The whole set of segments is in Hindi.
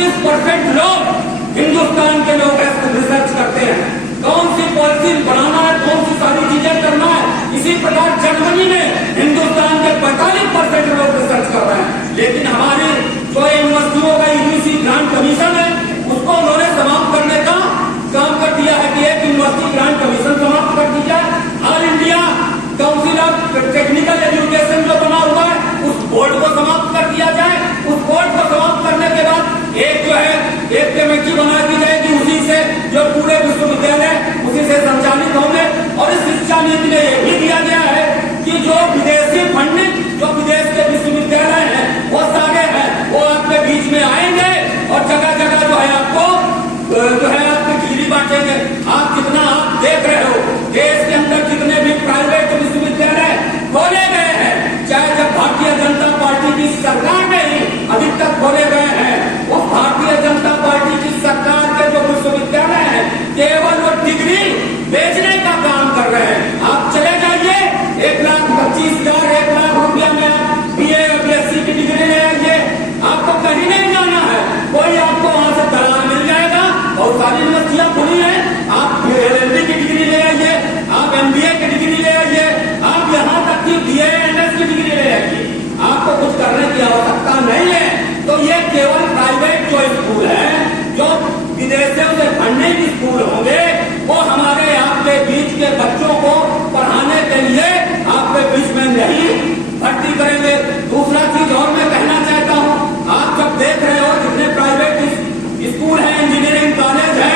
25% लोग हिंदुस्तान के लोग रिसर्च करते हैं, कौन सी पॉलिसी बढ़ाना है, कौन सी सारी चीजें करना है। इसी प्रकार जर्मनी में हिंदुस्तान के 45% लोग रिसर्च कर रहे हैं। लेकिन हमारी जो यूनिवर्सिटियों का यूजीसी ग्रांट कमीशन है, उसको उन्होंने समाप्त करने का काम कर दिया है कि एक यूनिवर्सिटी ग्रांट कमीशन समाप्त कर दी जाए। All India council of technical education जो बना हुआ है, उस बोर्ड को समाप्त कर दिया जाए। उस बोर्ड को समाप्त करने के बाद एक जो है एक कमेटी बना दी जाएगी, उसी से जो पूरे विश्वविद्यालय उसी से संचालित होंगे। और इस शिक्षा नीति में यह भी दिया गया है कि जो विदेशी फंडिंग, जो विदेश के विश्वविद्यालय हैं, वो सारे हैं, वो आपके बीच में आएंगे और जगह जगह जो है आपको जो है आपकी डिग्री बांटेंगे। आप जितना आप देख रहे हो देश के अंदर जितने भी प्राइवेट विश्वविद्यालय खोले गए हैं, चाहे जब भारतीय जनता पार्टी की सरकार में ही अभी तक खोले गए हैं, वो भारतीय जनता पार्टी की सरकार के जो विश्वविद्यालय हैं केवल वो डिग्री बेचने का काम कर रहे हैं। आप चले जाइए 1,25,000 1 लाख रुपया में आप BA और BSc की डिग्री ले आइए, आपको कहीं नहीं जाना है, कोई आपको वहां से दलाल मिल जाएगा। बहुत सारी यूनिवर्सिटियां खुली हैं, आप LLB की डिग्री ले आइए, आप MBA की डिग्री ले आइए, आप यहाँ तक की BA MS की डिग्री ले आइए, आपको कुछ करने की आवश्यकता नहीं है। तो ये केवल प्राइवेट जो स्कूल है, जो विदेशों से फंडिंग स्कूल होंगे, वो हमारे आपके बीच के बच्चों को पढ़ाने के लिए आपके बीच में नहीं भर्ती करेंगे। दूसरा चीज और मैं कहना चाहता हूँ, आप जब देख रहे हो जितने प्राइवेट स्कूल हैं, इंजीनियरिंग कॉलेज है,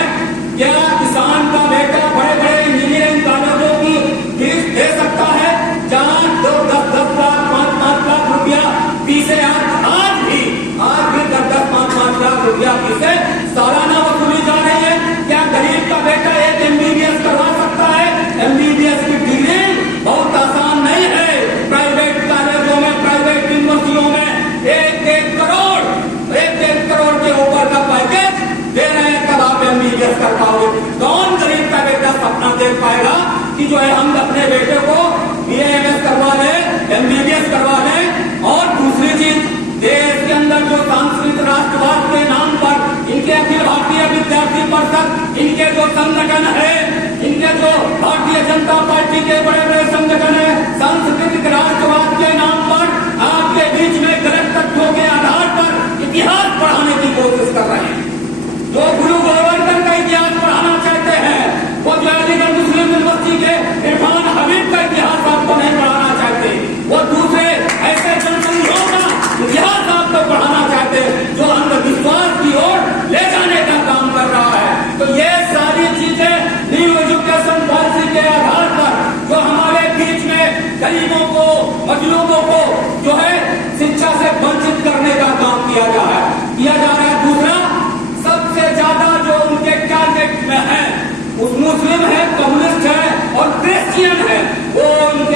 क्या किसान का बेटा बड़े बड़े इंजीनियरिंग कॉलेजों की फीस दे सकता है? जहाँ 10-10 लाख 5-5 लाख रुपया फीसें आज भी 10-5 लाख रुपया फीसें सालाना वसूली जा रही है। क्या गरीब का बेटा एक MBBS करवा सकता है? MBBS की डिग्री बहुत आसान नहीं है। प्राइवेट कॉलेजों में, प्राइवेट यूनिवर्सिटियों में 1-1 करोड़ के ऊपर का पैकेज दे रहे हैं, तब आप MBBS कर पाओगे। कौन गरीब का बेटा सपना देख पाएगा कि जो है हम अपने बेटे को BAMS करवा लें, MBBS करवा लें। और दूसरी चीज, देश के अंदर जो सांस्कृतिक राष्ट्रवाद के नाम पर इनके अखिल भारतीय विद्यार्थी परिषद, इनके जो संगठन है, इनके जो भारतीय जनता पार्टी के बड़े बड़े संगठन है, सांस्कृतिक राष्ट्रवाद के नाम पर आपके बीच में गलत तथ्यों के आधार पर इतिहास पढ़ाने की कोशिश कर रहे हैं। जो गुरु गोवर्धन का इतिहास पढ़ाना चाहते हैं, वो जो अलीगढ़ मुस्लिम यूनिवर्सिटी के इरफान हबीब का इतिहास आपको नहीं पढ़ाना चाहते, वो दूसरे ऐसे जनसंघों का इतिहास आपको पढ़ाना चाहते हैं जो अंधविश्वास की ओर ले जाने का काम कर रहा है। तो ये सारी चीजें न्यू एजुकेशन पॉलिसी के आधार पर जो हमारे बीच में गरीबों को, मजलूमों को जो है शिक्षा से वंचित करने का काम किया जा रहा है। दूसरा, सबसे ज्यादा जो उनके टारगेट में है, उस मुस्लिम है, कम्युनिस्ट है और क्रिश्चियन है, वो उनके